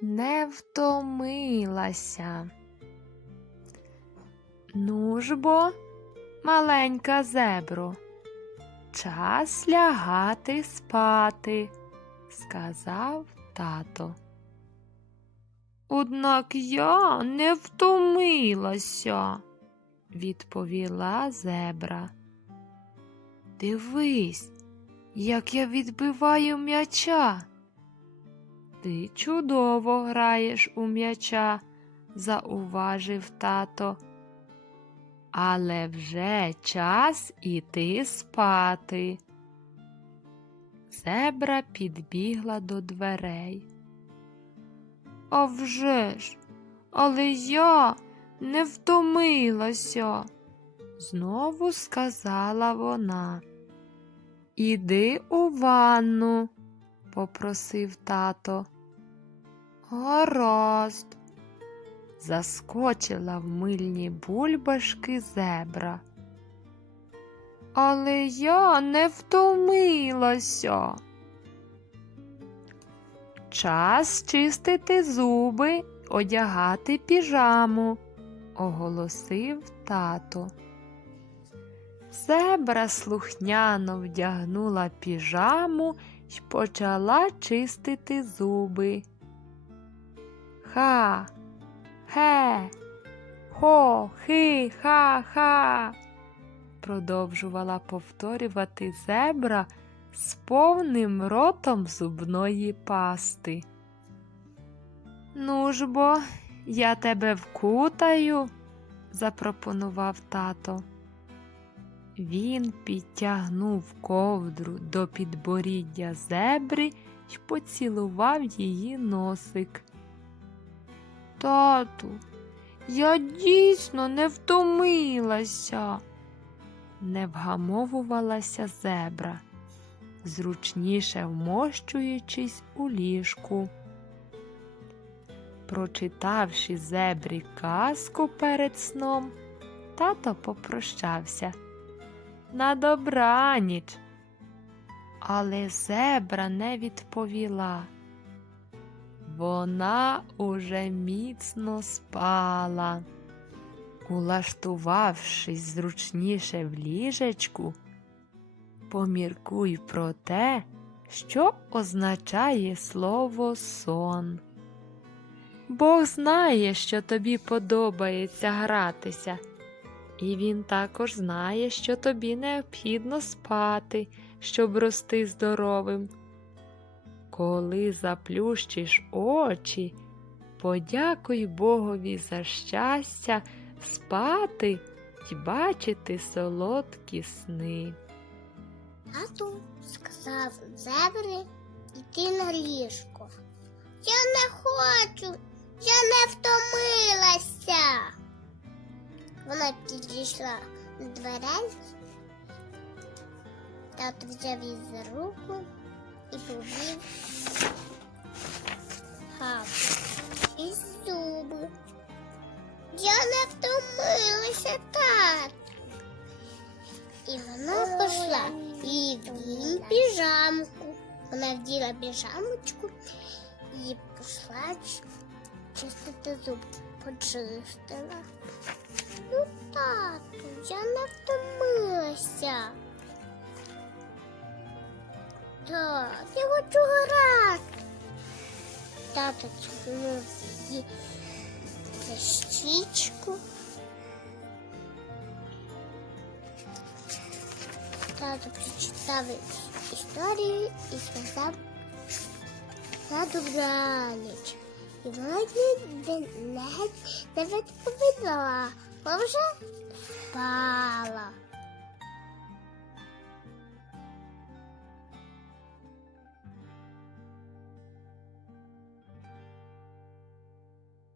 не втомилася. Ну ж бо, маленька зебро, час лягати спати, сказав тато. Однак я не втомилася, відповіла зебра. Дивись, як я відбиваю м'яча. Ти чудово граєш у м'яча, зауважив тато. Але вже час іти спати. Зебра підбігла до дверей. А вже ж, але я не втомилася, знову сказала вона. Іди у ванну, попросив тато. Гаразд. Заскочила в мильні бульбашки зебра. Але я не втомилася. Час чистити зуби, одягати піжаму, оголосив тато. Зебра слухняно вдягнула піжаму почала чистити зуби. Ха, хе, хо, хи, ха, ха, продовжувала повторювати зебра з повним ротом зубної пасти. Ну ж бо, я тебе вкутаю, запропонував тато. Він підтягнув ковдру до підборіддя зебри й поцілував її носик. Тату, я дійсно не втомилася, не вгамовувалася зебра, зручніше вмощуючись у ліжку. Прочитавши зебрі казку перед сном, тато попрощався. На добраніч. Але зебра не відповіла. Вона уже міцно спала. Улаштувавшись зручніше в ліжечку, поміркуй про те, що означає слово сон. Бог знає, що тобі подобається гратися, і він також знає, що тобі необхідно спати, щоб рости здоровим. Коли заплющиш очі, подякуй Богові за щастя спати й бачити солодкі сни. Тату сказав зебри йти на ліжко. Я не підійшла до дверей. Тато взяв її за руку і повів хату і зуби. Я не втомилася, тат. І вона пішла і вділа піжамку. Вона вділа піжамочку і пішла чистити зубки. Почистила. Втомилася. Так, я хочу грати. Тато цькнув її за щічку. Тато прочитав історію і сказав на добраніч. І вона бо вже спала.